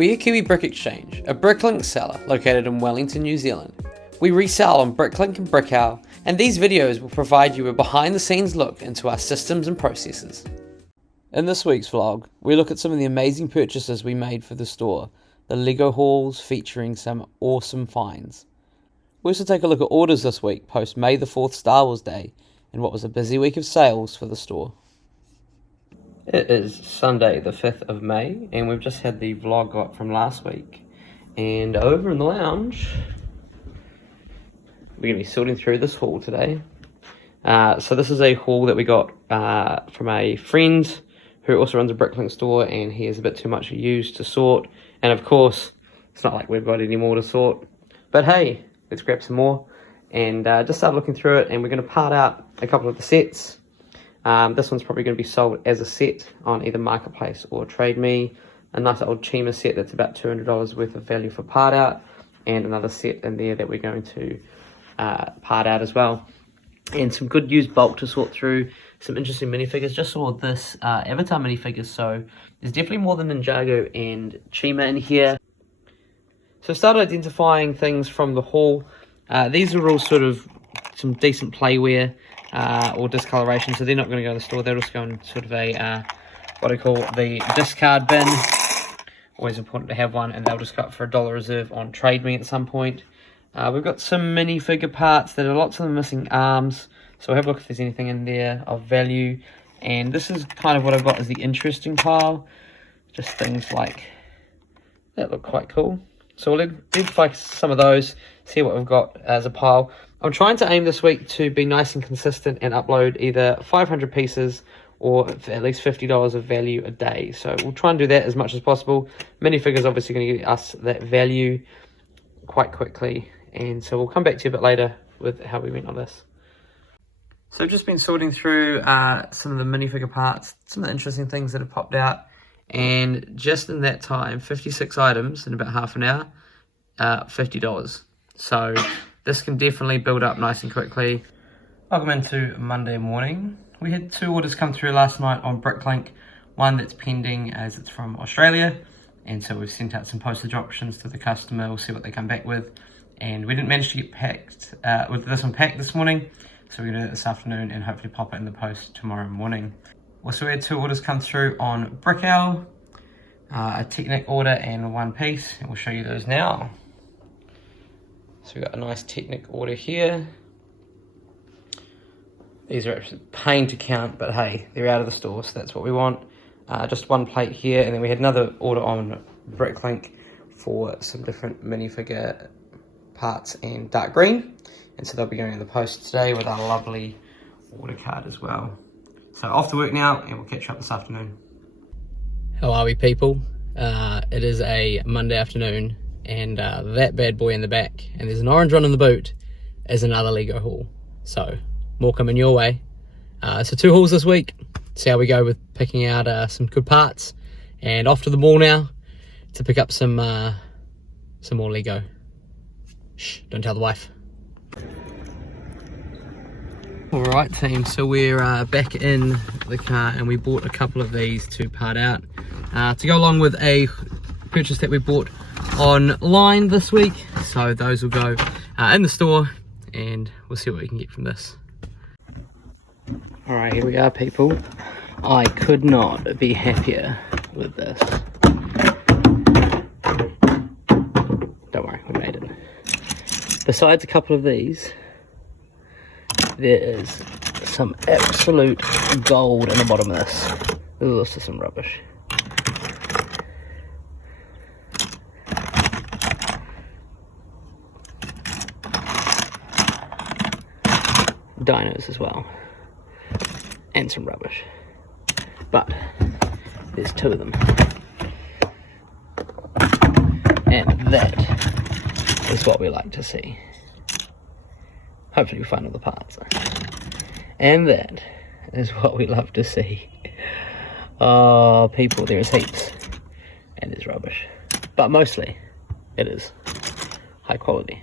We are Kiwi Brick Exchange, a Bricklink seller located in Wellington, New Zealand. We resell on Bricklink and BrickOwl, and these videos will provide you a behind the scenes look into our systems and processes. In this week's vlog, we look at some of the amazing purchases we made for the store, the Lego hauls featuring some awesome finds. We also take a look at orders this week post May the 4th Star Wars Day, and what was a busy week of sales for the store. It is Sunday the 5th of May, and we've just had the vlog up from last week. And over in the lounge, we're going to be sorting through this haul today. So this is a haul that we got from a friend who also runs a Bricklink store, and he has a bit too much used to sort. And of course, it's not like we've got any more to sort. But hey, let's grab some more and just start looking through it, and we're going to part out a couple of the sets. This one's probably going to be sold as a set on either Marketplace or TradeMe. A nice old Chima set that's about $200 worth of value for part out, and another set in there that we're going to part out as well. And some good used bulk to sort through, some interesting minifigures. Just saw this Avatar minifigures, so there's definitely more than Ninjago and Chima in here. So started identifying things from the haul. These are all sort of some decent playware or discoloration, so they're not going to go to the store. They'll just go in sort of a what I call the discard bin. Always important to have one, and they'll just cut for $1 reserve on TradeMe at some point. We've got some minifigure parts that are lots of them missing arms, so we'll have a look if there's anything in there of value. And this is kind of what I've got as the interesting pile, just things like that look quite cool. So we'll identify some of those, see what we've got as a pile. I'm trying to aim this week to be nice and consistent and upload either 500 pieces or at least $50 of value a day. So we'll try and do that as much as possible. Minifigures obviously going to get us that value quite quickly, and so we'll come back to you a bit later with how we went on this. So I've just been sorting through some of the minifigure parts, some of the interesting things that have popped out, and just in that time, 56 items in about half an hour, $50. So this can definitely build up nice and quickly. Welcome into Monday morning. We had 2 orders come through last night on Bricklink. One that's pending as it's from Australia, and so we've sent out some postage options to the customer. We'll see what they come back with. And we didn't manage to get packed with this one packed this morning, so we're going to do it this afternoon and hopefully pop it in the post tomorrow morning. Also, we had 2 orders come through on BrickOwl, a Technic order and 1 piece, and we'll show you those now. So we've got a nice Technic order here. These are actually a pain to count, but hey, they're out of the store, so that's what we want. Just 1 plate here, and then we had another order on Bricklink for some different minifigure parts in dark green, and so they'll be going in the post today with our lovely order card as well. So off to work now, and we'll catch you up this afternoon. How are we, people? It is a Monday afternoon, and that bad boy in the back, and there's an orange one in the boot, is another Lego haul. So more coming your way. So 2 hauls this week. See how we go with picking out some good parts, and off to the mall now to pick up some more Lego. Shh, don't tell the wife. Alright team, so we're back in the car, and we bought a couple of these to part out to go along with a purchase that we bought online this week. So those will go in the store, and we'll see what we can get from this. Alright, here we are, people. I could not be happier with this. Don't worry, we made it. Besides a couple of these, there is some absolute gold in the bottom of this. There's also some rubbish. Dinos as well. And some rubbish. But there's 2 of them. And that is what we like to see. Hopefully we find all the parts. And that is what we love to see. Oh, people, there is heaps. And there's rubbish. But mostly, it is high quality.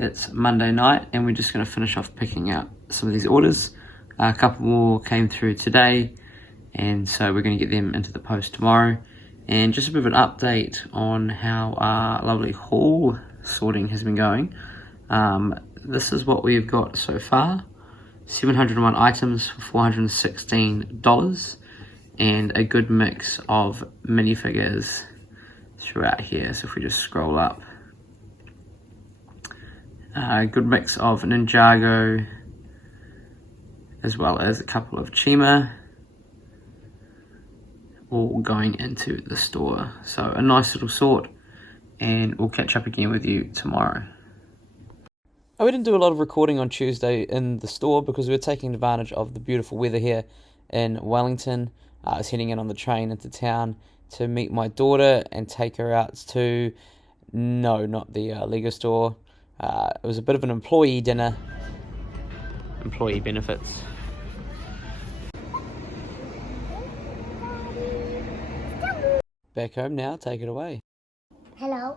It's Monday night, and we're just going to finish off picking out some of these orders. A couple more came through today, and so we're going to get them into the post tomorrow. And just a bit of an update on how our lovely haul sorting has been going. This is what we've got so far. 701 items for $416, and a good mix of minifigures throughout here. So if we just scroll up, a good mix of Ninjago, as well as a couple of Chima, all going into the store. So a nice little sort, and we'll catch up again with you tomorrow. We didn't do a lot of recording on Tuesday in the store because we were taking advantage of the beautiful weather here in Wellington. I was heading in on the train into town to meet my daughter and take her out to, no, not the Lego store. It was a bit of an employee dinner. Employee benefits. Back home now, take it away. Hello.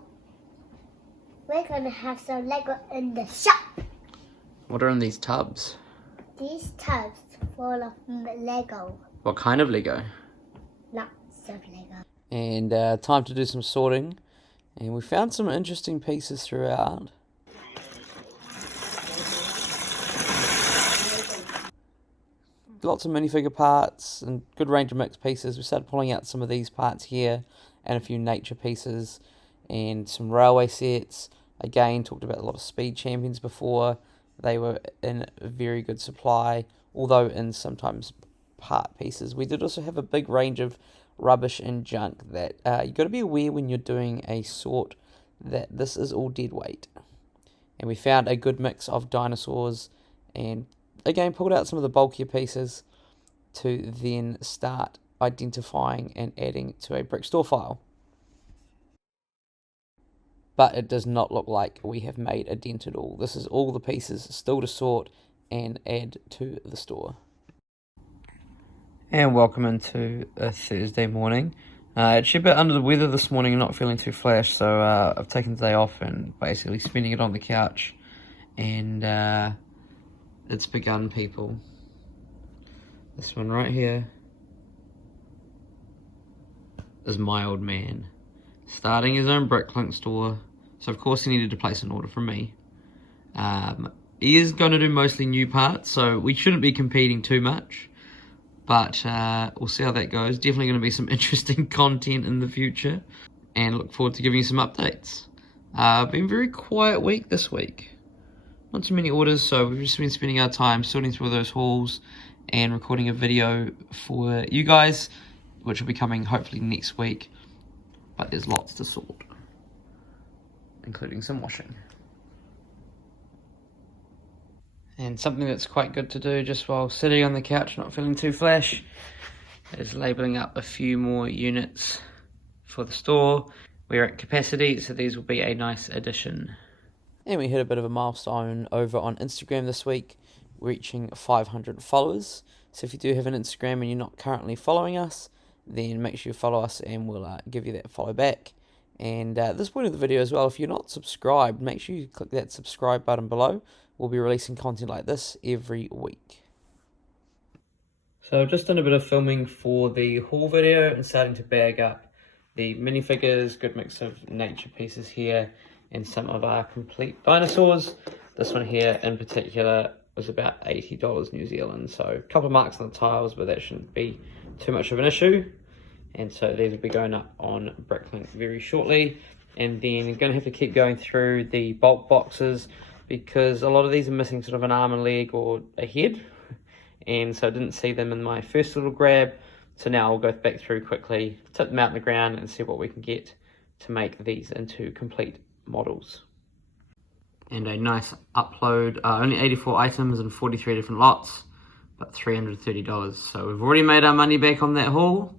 We're going to have some Lego in the shop. What are in these tubs? These tubs full of Lego. What kind of Lego? Lots of Lego. And time to do some sorting. And we found some interesting pieces throughout. Lots of minifigure parts and good range of mixed pieces. We started pulling out some of these parts here and a few nature pieces and some railway sets. Again, talked about a lot of Speed Champions before. They were in very good supply, although in sometimes part pieces. We did also have a big range of rubbish and junk that you got to be aware when you're doing a sort that this is all dead weight. And we found a good mix of dinosaurs, and again pulled out some of the bulkier pieces to then start identifying and adding to a brick store file. But it does not look like we have made a dent at all. This is all the pieces still to sort and add to the store. And welcome into a Thursday morning. Actually a bit under the weather this morning and not feeling too flash, so I've taken the day off and basically spending it on the couch. And it's begun, people. This one right here is my old man, starting his own Bricklink store. So of course he needed to place an order from me. He is going to do mostly new parts, so we shouldn't be competing too much. But we'll see how that goes. Definitely going to be some interesting content in the future. And look forward to giving you some updates. Been a very quiet week this week. Not too many orders, so we've just been spending our time sorting through those hauls and recording a video for you guys, which will be coming hopefully next week. But there's lots to sort, including some washing. And something that's quite good to do just while sitting on the couch, not feeling too flash, is labeling up a few more units for the store. We're at capacity, so these will be a nice addition. And we hit a bit of a milestone over on Instagram this week, reaching 500 followers. So if you do have an Instagram and you're not currently following us, then make sure you follow us and we'll give you that follow back. And at this point of the video as well, if you're not subscribed, make sure you click that subscribe button below. We'll be releasing content like this every week. So I've just done a bit of filming for the haul video and starting to bag up the minifigures, good mix of nature pieces here, and some of our complete dinosaurs. This one here in particular was about $80 New Zealand, so a couple of marks on the tiles, but that shouldn't be too much of an issue. And so these will be going up on Bricklink very shortly. And then I'm going to have to keep going through the bulk boxes because a lot of these are missing sort of an arm and leg or a head. And so I didn't see them in my first little grab. So now I'll go back through quickly, tip them out in the ground and see what we can get to make these into complete models. And a nice upload, only 84 items and 43 different lots, but $330. So we've already made our money back on that haul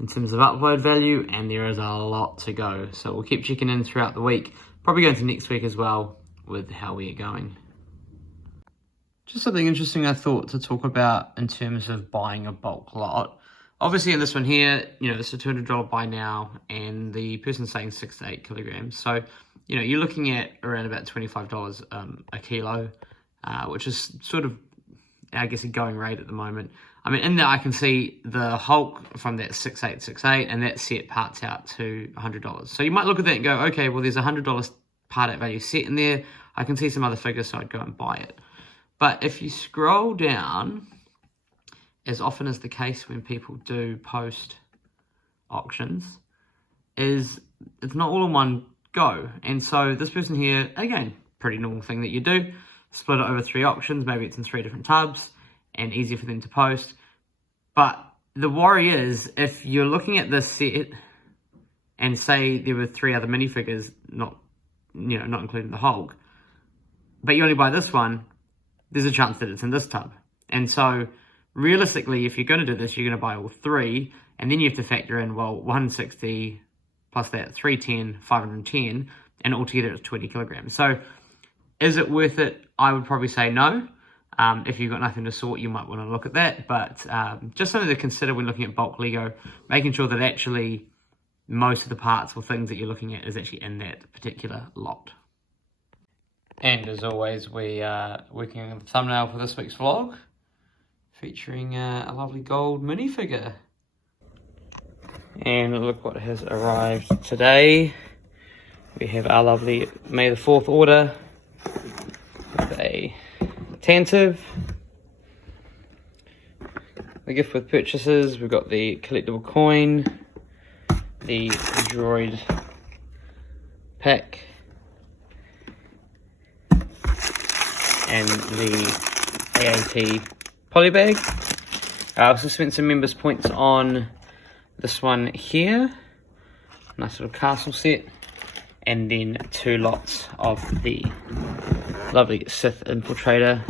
in terms of upload value, and there is a lot to go. So we'll keep checking in throughout the week, probably going to next week as well with how we are going. Just something interesting I thought to talk about in terms of buying a bulk lot. Obviously in this one here, you know, it's a $200 buy now, and the person's saying 6 to 8 kilograms. So, you know, you're looking at around about $25 a kilo, which is sort of, I guess, a going rate at the moment. I mean, in there I can see the Hulk from that 6868, and that set parts out to $100. So you might look at that and go, okay, well, there's $100 part out value set in there. I can see some other figures, so I'd go and buy it. But if you scroll down, as often is the case when people do post auctions, it's not all in one go. And so this person here, again, pretty normal thing that you do, split it over 3 auctions, maybe it's in 3 different tubs, and easier for them to post. But the worry is, if you're looking at this set and say there were 3 other minifigures, not including the Hulk, but you only buy this one, there's a chance that it's in this tub. And so realistically, if you're going to do this, you're going to buy all 3, and then you have to factor in, well, 160 plus that 310, 510, and altogether it's 20 kilograms. So is it worth it? I would probably say no. If you've got nothing to sort, you might want to look at that. But just something to consider when looking at bulk Lego, making sure that actually most of the parts or things that you're looking at is actually in that particular lot. And as always, we are working on the thumbnail for this week's vlog, featuring a lovely gold minifigure. And look what has arrived today. We have our lovely May the 4th order with a attentive. The gift with purchases, we've got the collectible coin, the droid pack, and the AAT polybag. I also spent some members points on this one here, nice little castle set, and then 2 lots of the lovely Sith Infiltrator,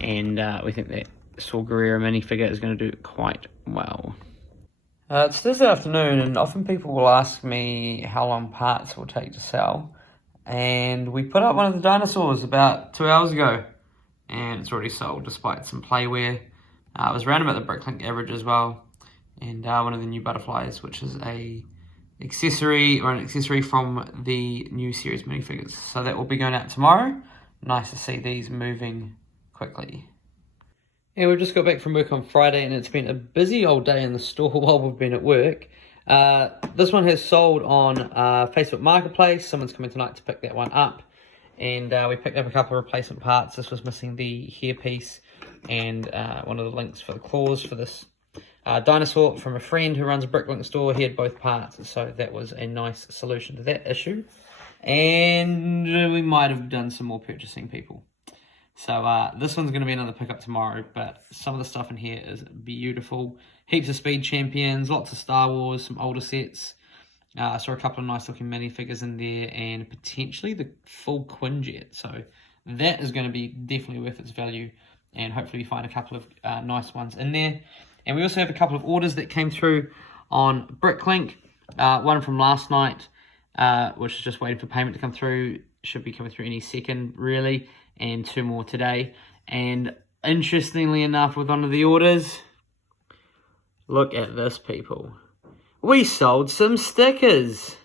and we think that Saw Gerrera minifigure is going to do quite well. It's Thursday afternoon, and often people will ask me how long parts will take to sell, and we put up one of the dinosaurs about 2 hours ago, and it's already sold despite some playware. It was around about the Bricklink average as well, and one of the new butterflies, which is an accessory from the new series minifigures. So that will be going out tomorrow. Nice to see these moving quickly. Yeah, we've just got back from work on Friday, and it's been a busy old day in the store while we've been at work. This one has sold on Facebook Marketplace. Someone's coming tonight to pick that one up. And we picked up a couple of replacement parts. This was missing the hairpiece and one of the links for the claws for this dinosaur from a friend who runs a Bricklink Store. He had both parts, so that was a nice solution to that issue. And we might have done some more purchasing, people. So this one's going to be another pickup tomorrow, but some of the stuff in here is beautiful. Heaps of Speed Champions, lots of Star Wars, some older sets. I saw a couple of nice looking minifigures in there, and potentially the full Quinjet. So that is going to be definitely worth its value, and hopefully we find a couple of nice ones in there. And we also have a couple of orders that came through on Bricklink. One from last night, which is just waiting for payment to come through. Should be coming through any second, really. And 2 more today. And interestingly enough, with one of the orders, look at this, people. We sold some stickers.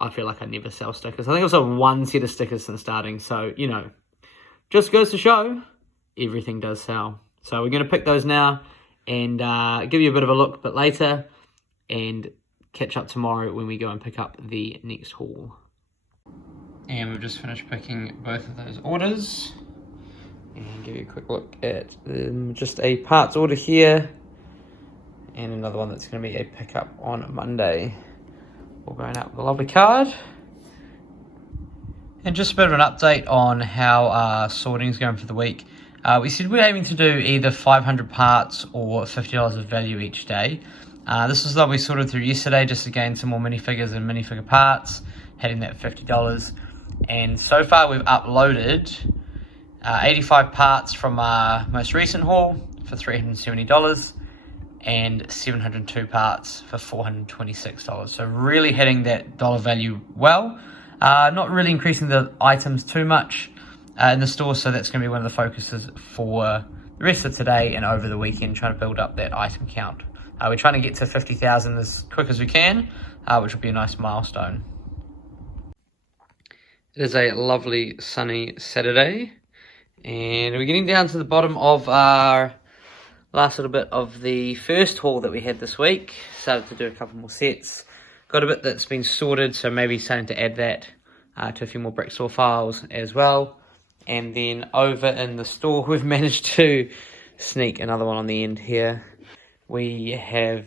I feel like I never sell stickers. I think I sold 1 set of stickers since starting. So, you know, just goes to show everything does sell. So we're going to pick those now and give you a bit of a look, but later, and catch up tomorrow when we go and pick up the next haul. And we've just finished picking both of those orders. And give you a quick look at just a parts order here. And another one that's going to be a pickup on Monday. All going out with a lovely card. And just a bit of an update on how sorting's going for the week. We said we're aiming to do either 500 parts or $50 of value each day. This is what we sorted through yesterday, just to gain some more minifigures and minifigure parts, hitting that $50. And so far we've uploaded 85 parts from our most recent haul for $370 and 702 parts for $426. So really hitting that dollar value well. Not really increasing the items too much in the store, so that's going to be one of the focuses for the rest of today and over the weekend, trying to build up that item count. We're trying to get to 50,000 as quick as we can, which will be a nice milestone. It is a lovely sunny Saturday, And we're getting down to the bottom of our last little bit of the first haul that we had this week. Started to do a couple more sets. Got a bit that's been sorted, so maybe starting to add that to a few more Brick Store files as well. And then over in the store, we've managed to sneak another one on the end here. We have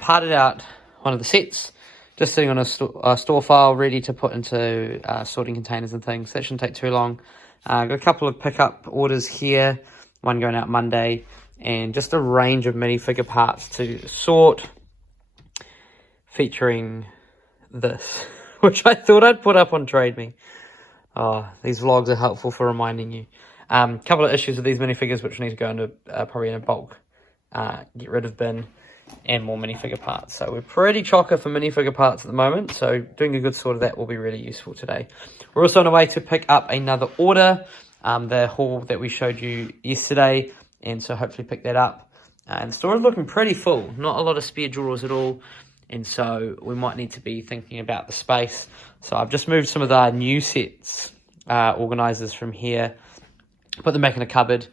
parted out one of the sets, just sitting on a store file, ready to put into sorting containers and things. That shouldn't take too long. Got a couple of pickup orders here, one going out Monday, and just a range of minifigure parts to sort, featuring this, which I thought I'd put up on TradeMe. Oh, these vlogs are helpful for reminding you. Couple of issues with these minifigures, which need to go into probably in a bulk get rid of bin, and more minifigure parts. So we're pretty chocker for minifigure parts at the moment, so doing a good sort of that will be really useful today. We're also on our way to pick up another order, the haul that we showed you yesterday, and so hopefully pick that up. And the store is looking pretty full, not a lot of spare drawers at all, and so we might need to be thinking about the space. So I've just moved some of our new sets organisers from here, put them back in a cupboard.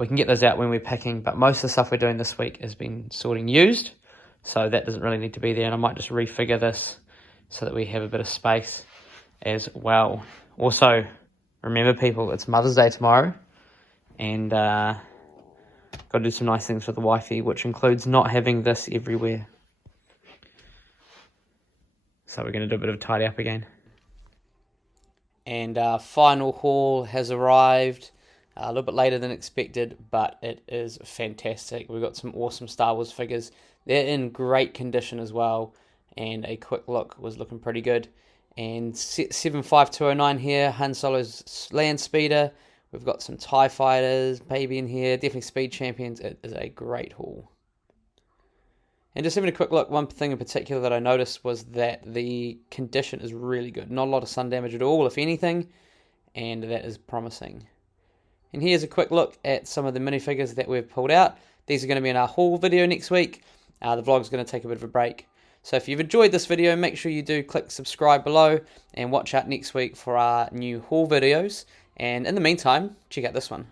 We can get those out when we're picking, but most of the stuff we're doing this week has been sorting used, so that doesn't really need to be there, and I might just refigure this so that we have a bit of space as well. Also, remember people, it's Mother's Day tomorrow, and got to do some nice things for the wifey, which includes not having this everywhere. So we're going to do a bit of a tidy up again. And our final haul has arrived. A little bit later than expected, but it is fantastic. We've got some awesome Star Wars figures. They're in great condition as well, and a quick look was looking pretty good. And 75209 here, Han Solo's land speeder. We've got some TIE fighters, baby in here, definitely speed champions. It is a great haul. And just having a quick look, one thing in particular that I noticed was that the condition is really good. Not a lot of sun damage at all, if anything, and that is promising. And here's a quick look at some of the minifigures that we've pulled out. These are going to be in our haul video next week. The vlog's going to take a bit of a break. So if you've enjoyed this video, make sure you do click subscribe below and watch out next week for our new haul videos. And in the meantime, check out this one.